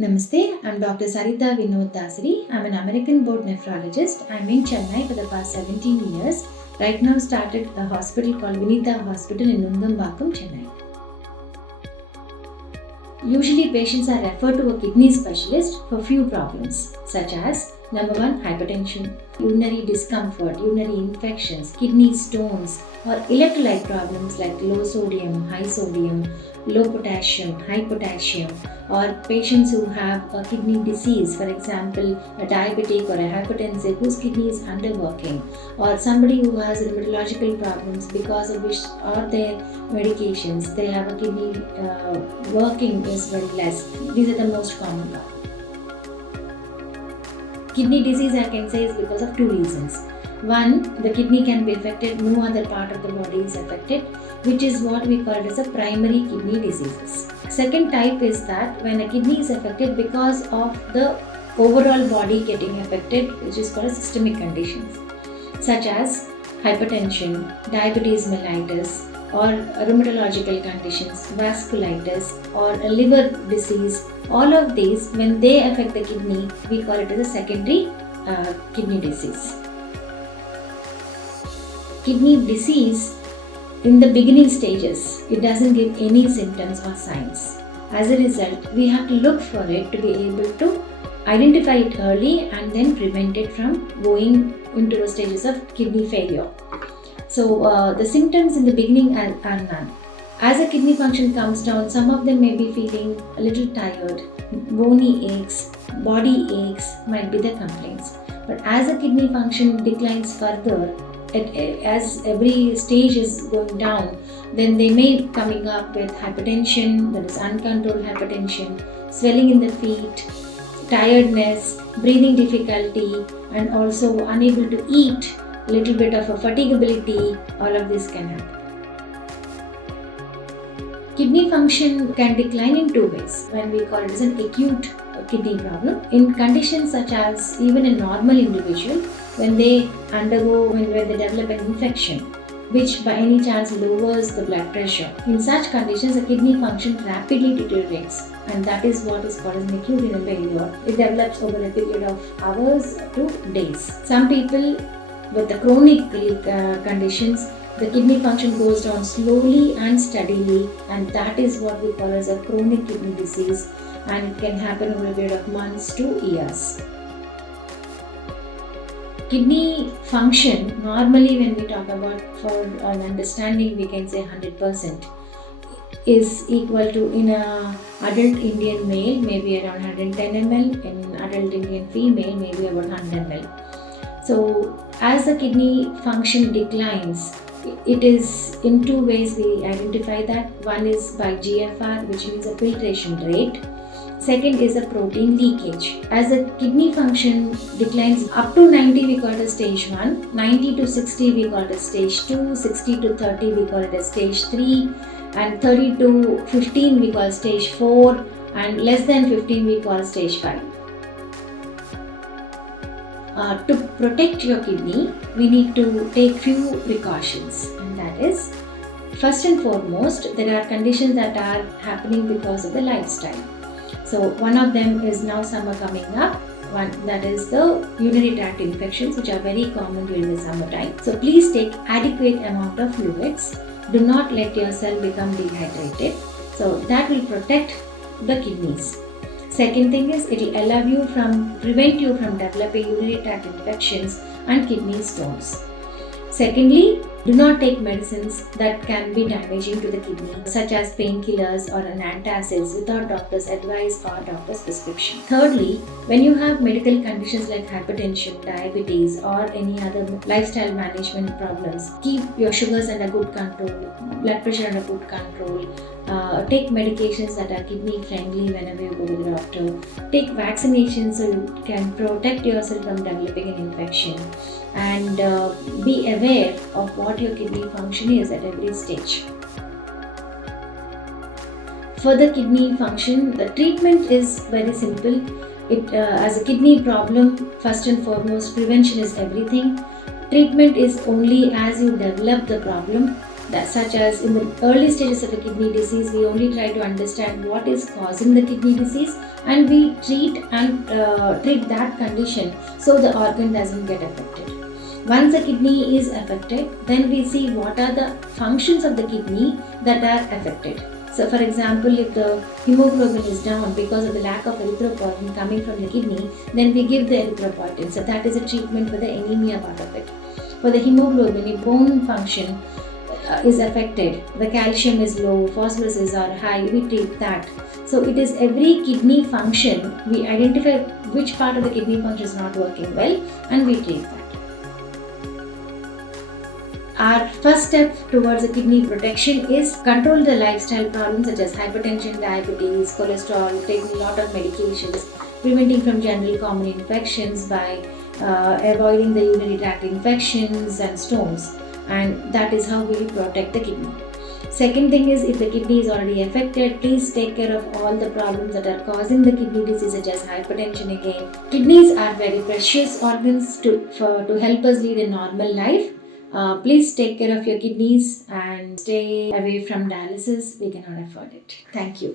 Namaste, I'm Dr. Sarita Vinod Dasari. I'm an American board nephrologist. I'm in Chennai for the past 17 years. Right now started a hospital called Vinitha Hospital in Nundambakam, Chennai. Usually patients are referred to a kidney specialist for few problems such as number 1, hypertension, urinary discomfort, urinary infections, kidney stones, or electrolyte problems like low sodium, high sodium, low potassium, high potassium, or patients who have a kidney disease, for example, a diabetic or a hypertensive whose kidney is underworking, or somebody who has rheumatological problems because of which or their medications, they have a kidney working is very less. These are the most common ones. Kidney disease, I can say, is because of two reasons. One, the kidney can be affected, no other part of the body is affected, which is what we call it as a primary kidney diseases. Second type is that when a kidney is affected because of the overall body getting affected, which is called systemic conditions, such as hypertension, diabetes mellitus, or rheumatological conditions, vasculitis, or a liver disease. All of these, when they affect the kidney, we call it as a secondary kidney disease. Kidney disease, in the beginning stages, it doesn't give any symptoms or signs. As a result, we have to look for it to be able to identify it early and then prevent it from going into the stages of kidney failure. So the symptoms in the beginning are none. As a kidney function comes down, some of them may be feeling a little tired, bony aches, body aches might be the complaints. But as the kidney function declines further, as every stage is going down, then they may coming up with hypertension, that is uncontrolled hypertension, swelling in the feet, tiredness, breathing difficulty, and also unable to eat, a little bit of a fatigability. All of this can happen. Kidney function can decline in two ways when we call it as an acute kidney problem. In conditions such as even a normal individual, when they undergo, when they develop an infection, which by any chance lowers the blood pressure. In such conditions, the kidney function rapidly deteriorates, and that is what is called as an acute renal failure. It develops over a period of hours to days. Some people with the chronic conditions, the kidney function goes down slowly and steadily, and that is what we call as a chronic kidney disease, and it can happen over a period of months to years. Kidney function, normally when we talk about for an understanding, we can say 100% is equal to, in a adult Indian male, maybe around 110 ml, in adult Indian female, maybe about 100 ml. So as the kidney function declines, it is in two ways we identify that. One is by GFR, which means a filtration rate. Second is a protein leakage. As the kidney function declines up to 90, we call it as stage 1, 90 to 60 we call it as stage 2, 60 to 30 we call it as stage 3, and 30 to 15 we call stage 4, and less than 15 we call stage 5. To protect your kidney, we need to take few precautions, and that is, first and foremost, there are conditions that are happening because of the lifestyle. So one of them is now summer coming up, one that is the urinary tract infections, which are very common during the summertime. So please take adequate amount of fluids. Do not let yourself become dehydrated. So that will protect the kidneys. Second thing is, it will prevent you from developing urinary tract infections and kidney stones. Secondly, do not take medicines that can be damaging to the kidney, such as painkillers or antacids, without doctor's advice or doctor's prescription. Thirdly, when you have medical conditions like hypertension, diabetes, or any other lifestyle management problems, keep your sugars under good control, blood pressure under good control. Take medications that are kidney friendly whenever you go to the doctor. Take vaccinations so you can protect yourself from developing an infection. And be aware of what your kidney function is at every stage. For the kidney function, the treatment is very simple. As a kidney problem, first and foremost, prevention is everything. Treatment is only as you develop the problem. Such as in the early stages of a kidney disease, we only try to understand what is causing the kidney disease, and we treat that condition so the organ doesn't get affected. Once the kidney is affected, then we see what are the functions of the kidney that are affected. So, for example, if the hemoglobin is down because of the lack of erythropoietin coming from the kidney, then we give the erythropoietin. So, that is a treatment for the anemia part of it. For the hemoglobin, if bone function is affected, the calcium is low, phosphoruses are high, we treat that. So, it is every kidney function, we identify which part of the kidney function is not working well and we treat that. Our first step towards a kidney protection is control the lifestyle problems such as hypertension, diabetes, cholesterol, taking a lot of medications, preventing from general common infections by avoiding the urinary tract infections and stones, and that is how we will protect the kidney. Second thing is, if the kidney is already affected, please take care of all the problems that are causing the kidney disease such as hypertension again. Kidneys are very precious organs to help us lead a normal life. Please take care of your kidneys and stay away from dialysis. We cannot afford it. Thank you.